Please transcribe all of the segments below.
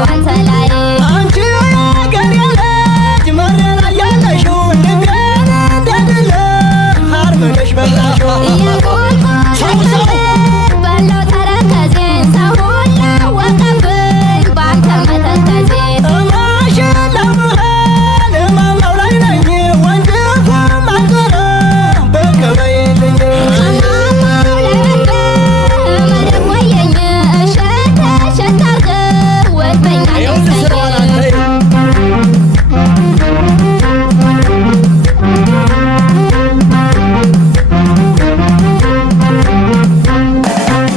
ባንተ ላይ አንቺ የአገሬ ልጅ መሬት ላይ ያለሽው ልቤን እንደድል አርመነሽ በላሽው የቁልቁል በለው ተረከዜን ሰው ሁሉ ወቀብኝ ባንተ መተከዜን ማሽላ ብርሃን ማማው ላይ ነኝ ወንድም አልዞረም በገበይልኝ ከማማው ለረደ መደቆየኝ እሸት እሸት አርገህ ወድበኛ ሰኝ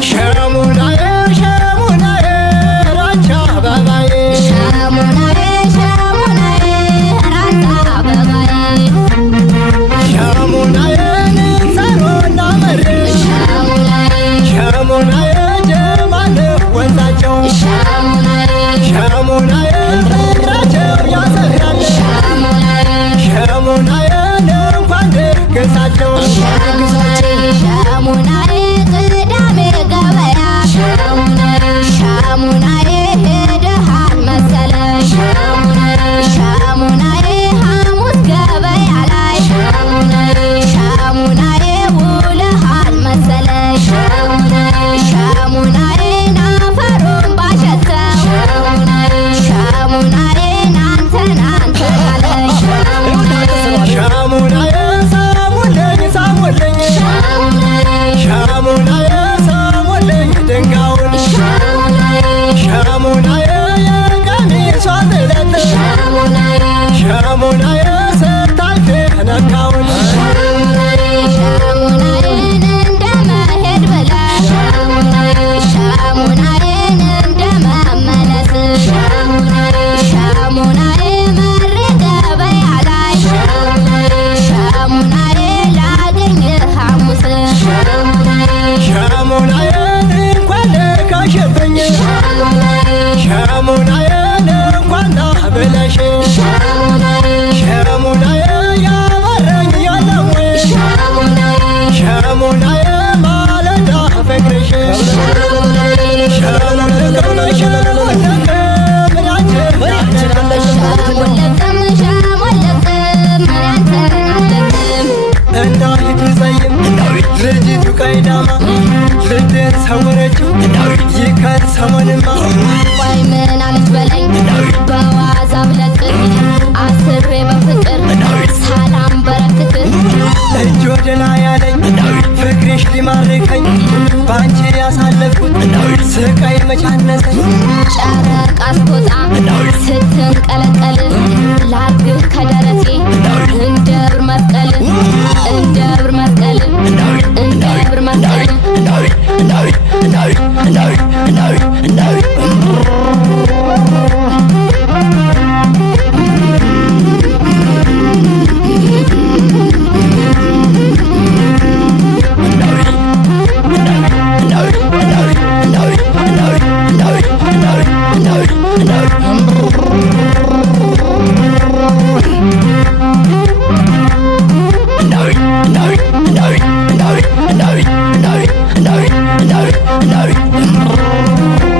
ሸሙናዬ ሸሙናዬ ራቻ አበባዬ ሸሙናዬ ሸሙናዬ ራንታ አበባዬ ሸሙናዬ ንንሳሮና መሬ ሸሙናዬ ሸሙናዬ ጀማል ወንዛቸው ሸሙናዬ ሸሙናዬ ፍቅራቸው ያሰጋል ሸሙናዬ እንኳን ድግሳቸው ሸሙናዬ ቅዳሜ ገበያ ሸሙናዬ ሄደሃል መሰለኝ ሸሙናዬ ሐሙስ ገበያ ላይ ሸሙናዬ ውለሃል መሰለኝ ሸሙናዬ ናፈሩን ባሸተው ሸሙናዬ ናንተን አንተን አለኝ ሸሙናዬ ሳሙልኝ ሳሙልኝ ሸሙናዬ ሳሙልኝ ድንጋዩን ሸሙናዬ የቀሚሷን ጥለት ሸሙናዬ ስታልፍ ነካውን ሸሙናዬን እንደመሄድ ብለህ ሸሙናዬን እንደመመለስ ሸሙናዬ መሬ ገበያ ላይ ሸሙናዬ ላገኝህ ሐሙስ ሸሙናዬ እንኳን ልከሽብኝ ሸሙናዬ እንኳን ናብለሽ ሸሙናዬ ያመረኝ የለም ሸሙናዬ ማለዳ ፍቅርሽ ሸሞለቅም ሸሞለቅም ያንተን አለቅም እንዳዊቱ ጸይም ልጅቱ ቀይዳማ ልቤን ሰወረችው ይከር ሰሞንማ ቆይ ምን አለች በለኝ በዋዛ ብለቅህ አስሬ በፍቅር ሰላም በረክትህ እጅ ወደ ላይ ያለኝ ፍቅርሽ ሊማርከኝ በአንቺ ያሳለፍኩት ስቃይ መቻነሰኝ ጨረቃ ስትወጣ ስትንቀለቀል ላርግህ ከደረቴ እንደ ብር መስቀል እንደ ብር መስቀል እንደ ብር መስቀል No.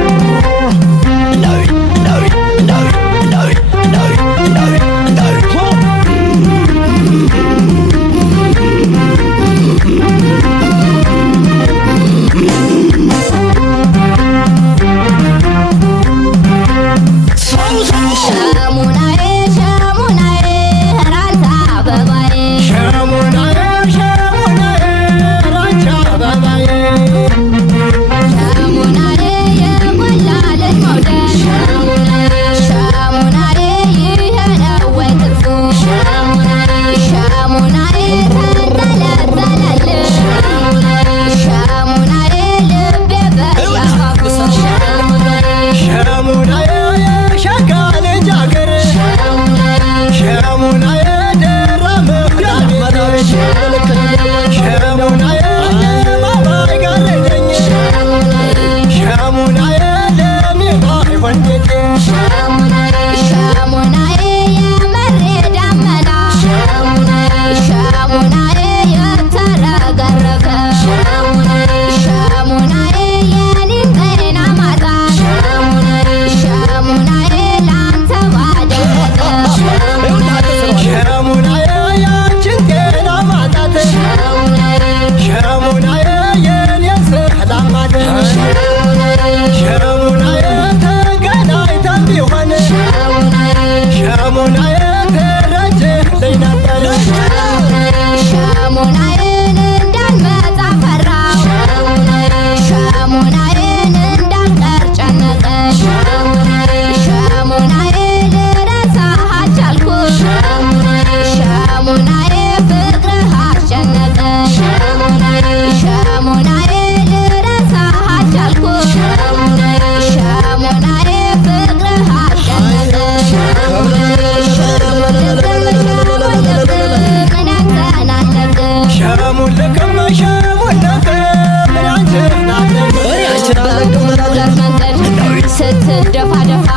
ደፋ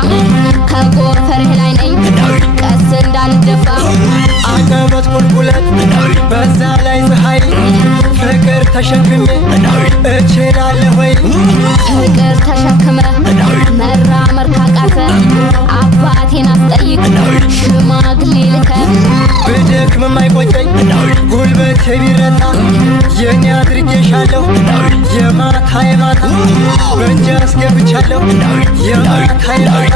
ከጎፈርህ ላይ ነኝ ቀስ እንዳልደፋ አቀበት ቁልቁለት በዛ ላይ ፀሐይ ፍቅር ተሸክሜ እችላለሁ ወይ ፍቅር ተሸክመ መራመር ካቃተ አባቴን አስጠይቅ ሽማግሌ ልከ ብደክምም አይቆጨኝ ጉልበቴ ቢረታ የኔ አድርጌሻለሁ የማታ የማታ በእንጂ አስገብቻለሁ የማታ የማታ